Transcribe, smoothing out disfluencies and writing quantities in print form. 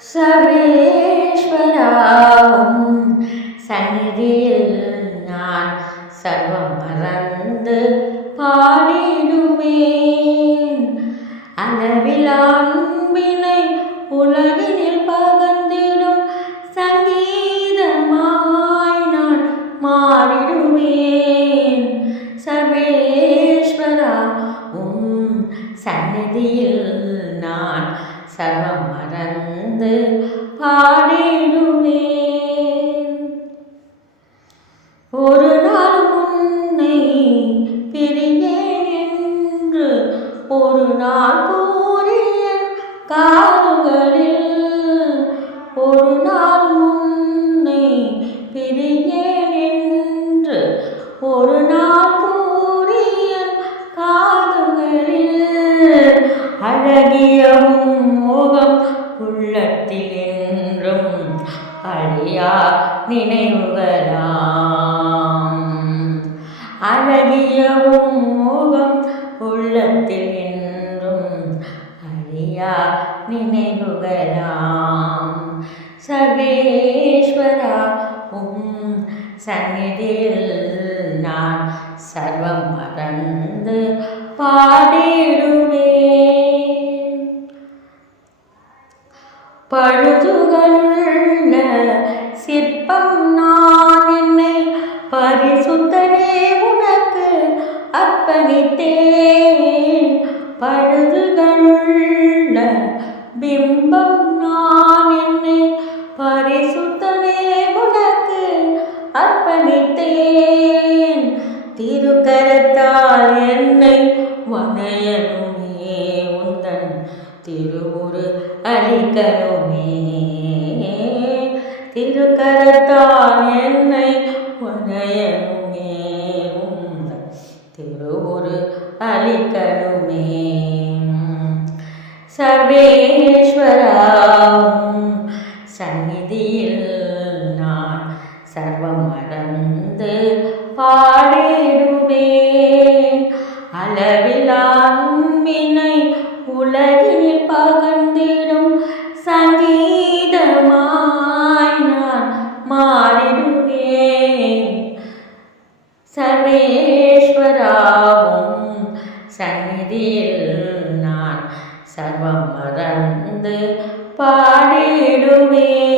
சர்வேஸ்வராவும் சந்நிதியில் நான் சர்வம் மறந்து பாடிடுவேன். அளவில் அன்பினை உலகினில் பகர்ந்திடும் சங்கீதமாய் நான் மாறிடுவேன். சர்வேஸ்வரா சந்நிதியில் நான் சர்வம் மறந்து பாடிடுவேன். ஒரு நாள் உன்னை பிரியேன் என்று ஒரு நாள் கூறிய காதுகளில், ஒரு நாள் உன்னை பிரியேன் என்று ஒரு நாள் கூறிய காதுகளில், அழகிய முகம் உள்ளத்தில் என்றும் அழியா நினைவுகளாம். அழகிய முகம் உள்ளத்தில் என்றும் அழியா நினைவுகளாம். சர்வேஸ்வரா சந்நிதியில் நான் சர்வம் மறந்து பாடிடுவேன். பழுதுகளுள்ள சிற்பம் நான் என்னை பரிசுத்தனே உனக்கு அர்ப்பணித்தேன். பழுதுகளுள்ள பிம்பம் நான் என்னை பரிசுத்தனே உனக்கு அர்ப்பணித்தேன். திருக்கரத்தால் என்னை வணையனுமே, உந்தன் திருவுரு அளிக்கணுமே. திருக்கரத்தால் என்னை வணையனுமே, உந்தன் திருவுரு அளிக்கணுமே. சர்வேஸ்வரா சந்நிதியில் நான் சர்வம் மறந்து பாடிடுவேன். அளவில் அன்பினை உலகில் பகர்ந்திடும் சங்கீதமாய் நான் மாறிடுவேன். சர்வேஸ்வராவும் சந்நிதியில் நான் சர்வம் மறந்து பாடிடுவேன்.